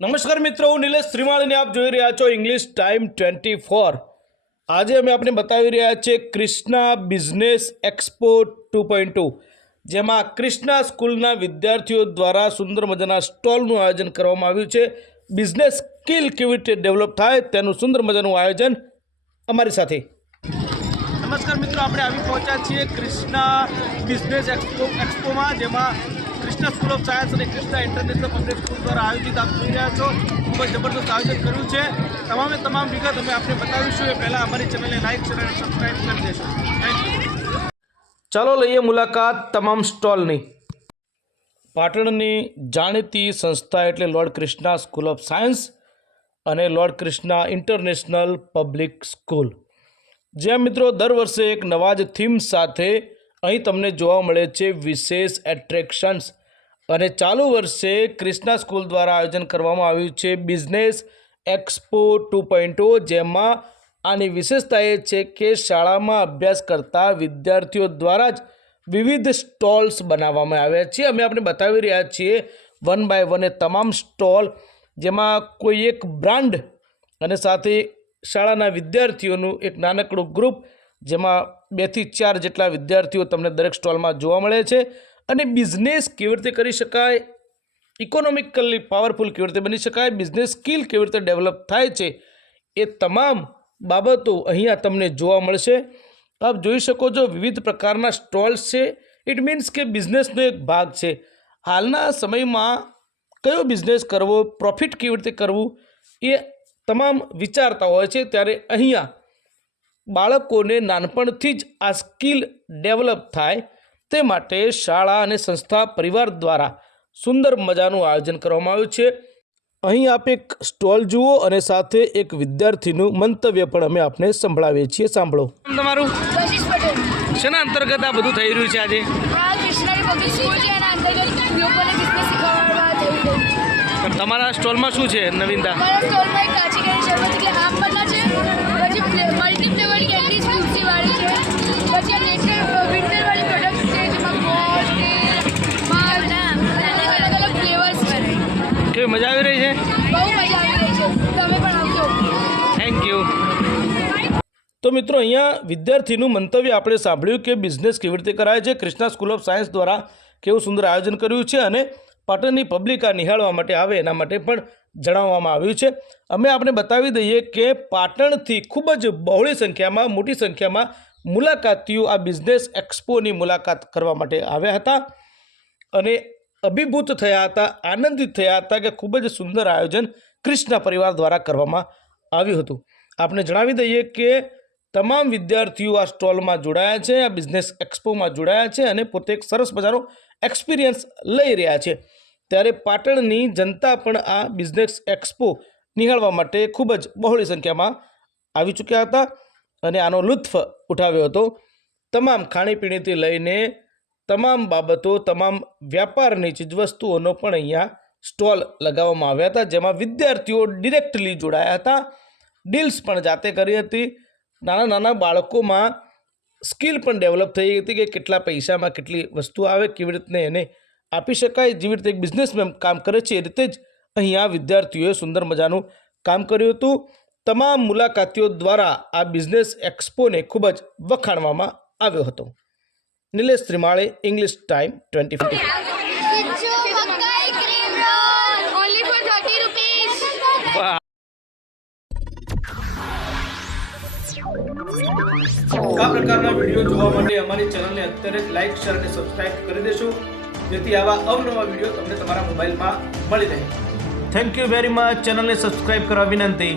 નમસ્કાર મિત્રો, હું નિલેશ શ્રીમાળીને આપ જોઈ રહ્યા છો ઇંગ્લિશ ટાઈમ ટ્વેન્ટી ફોર આજે અમે આપને બતાવી રહ્યા છીએ Krishna business expo two point two જેમાં ક્રિષ્ના સ્કૂલના વિદ્યાર્થીઓ દ્વારા સુંદર મજાના સ્ટોલનું આયોજન કરવામાં આવ્યું છે. બિઝનેસ સ્કિલ કેવી રીતે ડેવલપ થાય તેનું સુંદર મજાનું આયોજન અમારી સાથે. નમસ્કાર મિત્રો, આપણે આવી પહોંચ્યા છીએ ક્રિષ્ના બિઝનેસ એક્સપો એક્સપોમાં જેમાં ક્રિષ્ના સ્કૂલ ઓફ સાયન્સ અને કૃષ્ણ ઇન્ટરનેશનલ પબ્લિક સ્કૂલ દ્વારા આયોજિત આપ જોઈ રહ્યા છો. ખૂબ જ જબરદસ્ત આયોજન કર્યું છે. તમામે તમામ વિગત અમે આપને બતાવીશું. એ પહેલાં અમારી ચેનલને લાઇક શેર અને સબસ્ક્રાઇબ કરી દેશો થેન્ક યુ ચાલો લઈએ મુલાકાત તમામ સ્ટોલની. પાટણની જાણીતી સંસ્થા એટલે lord Krishna school of science અને lord Krishna international public school. જ્યાં મિત્રો દર વર્ષે એક નવા જ થીમ સાથે અહીં તમને જોવા મળે છે વિશેષ એટ્રેક્શન્સ અને ચાલુ વર્ષે ક્રિષ્ના સ્કૂલ દ્વારા આયોજન કરવામાં આવ્યું છે બિઝનેસ એક્સપો ટુ પોઈન્ટ જેમાં આની વિશેષતા એ છે કે શાળામાં અભ્યાસ કરતા વિદ્યાર્થીઓ દ્વારા જ વિવિધ સ્ટોલ્સ બનાવવામાં આવ્યા છે. અમે આપણે બતાવી રહ્યા છીએ વન બાય વન એ તમામ સ્ટોલ, જેમાં કોઈ એક બ્રાન્ડ અને સાથે શાળાના વિદ્યાર્થીઓનું એક નાનકડું ગ્રુપ જેમાં બેથી ચાર જેટલા વિદ્યાર્થીઓ તમને દરેક સ્ટોલમાં જોવા મળે છે. અને બિઝનેસ કેવી રીતે કરી શકાય? ઇકોનોમિકલી પાવરફુલ કેવી રીતે બની શકાય? બિઝનેસ સ્કિલ કેવી રીતે ડેવલપ થાય છે? એ તમામ બાબતો અહીંયા તમને જોવા મળશે. આપ જોઈ શકો છો વિવિધ પ્રકારના સ્ટોલ્સ છે. ઇટ મીન્સ કે બિઝનેસનો એક ભાગ છે. હાલના સમયમાં કયો બિઝનેસ કરવો, પ્રોફિટ કેવી રીતે કરવું, એ તમામ વિચારતા હોય છે. ત્યારે અહીંયા બાળકોને નાનપણથી જ આ સ્કિલ ડેવલપ થાય તે માટે શાળા અને સંસ્થા પરિવાર દ્વારા સુંદર મજાનું આયોજન કરવામાં આવ્યું છે. અહીં આપ એક સ્ટોલ જુઓ અને સાથે એક વિદ્યાર્થીનું મંતવ્ય પણ અમે આપને સંભળાવીએ છીએ. સાંભળો. તમારું? શેના અંતર્ગત આ બધું થઈ રહ્યું છે આજે? તમારા સ્ટોલમાં શું છે નવીનતા? મજા આવી રહી છે? બહુ મજા આવી રહી છે. તમે પણ આવજો. થેન્ક યુ તો મિત્રો અહીંયા વિદ્યાર્થીનું મંતવ્ય આપણે સાંભળ્યું કે બિઝનેસ કેવી રીતે કરાય છે. કૃષ્ણા સ્કૂલ ઓફ સાયન્સ દ્વારા કેવું સુંદર આયોજન કર્યું છે અને પાટણની પબ્લિક આ નિહાળવા માટે આવે એના માટે પણ જણાવવામાં આવ્યું છે. અમે આપણે બતાવી દઈએ કે પાટણથી ખૂબ જ બહોળી સંખ્યામાં મોટી સંખ્યામાં મુલાકાતીઓ આ બિઝનેસ એક્સપોની મુલાકાત કરવા માટે આવ્યા હતા. અને અભિભૂત થયા હતા, આનંદિત થયા હતા કે ખૂબ જ સુંદર આયોજન કૃષ્ણ પરિવાર દ્વારા કરવામાં આવ્યું હતું. આપણે જણાવી દઈએ કે તમામ વિદ્યાર્થીઓ આ સ્ટોલમાં જોડાયા છે, આ બિઝનેસ એક્સપોમાં જોડાયા છે અને પોતે એક સરસ મજાનો એક્સપિરિયન્સ લઈ રહ્યા છે. ત્યારે પાટણની જનતા પણ આ બિઝનેસ એક્સપો નિહાળવા માટે ખૂબ જ બહોળી સંખ્યામાં આવી ચૂક્યા હતા અને આનો લુત્ફ ઉઠાવ્યો હતો. તમામ ખાણીપીણીથી લઈને તમામ બાબતો, તમામ વ્યાપારની ચીજવસ્તુઓનો પણ અહીંયા સ્ટોલ લગાવવામાં આવ્યા હતા, જેમાં વિદ્યાર્થીઓ ડિરેક્ટલી જોડાયા હતા. ડીલ્સ પણ જાતે કરી હતી. નાના નાના બાળકોમાં સ્કિલ પણ ડેવલપ થઈ હતી કે કેટલા પૈસામાં કેટલી વસ્તુ આવે, કેવી રીતને એને આપી શકાય, જેવી રીતે એક બિઝનેસમેન કામ કરે છે, એ રીતે જ અહીંયા વિદ્યાર્થીઓએ સુંદર મજાનું કામ કર્યું હતું. તમામ મુલાકાતીઓ દ્વારા આ બિઝનેસ એક્સપોને ખૂબ જ વખાણવામાં આવ્યો હતો. Nilesh Trimale English time twenty four only for 30 rupees. આ પ્રકારના વીડિયો જોવા માટે અમારી ચેનલને અત્યારે જ લાઈક શેર અને સબસ્ક્રાઇબ કરી દેશો. જેથી આવા અવનવા વીડિયો તમને તમારા મોબાઈલમાં મળી રહે. થેન્ક યુ વેરી મચ ચેનલને સબસ્ક્રાઇબ કરવા વિનંતી.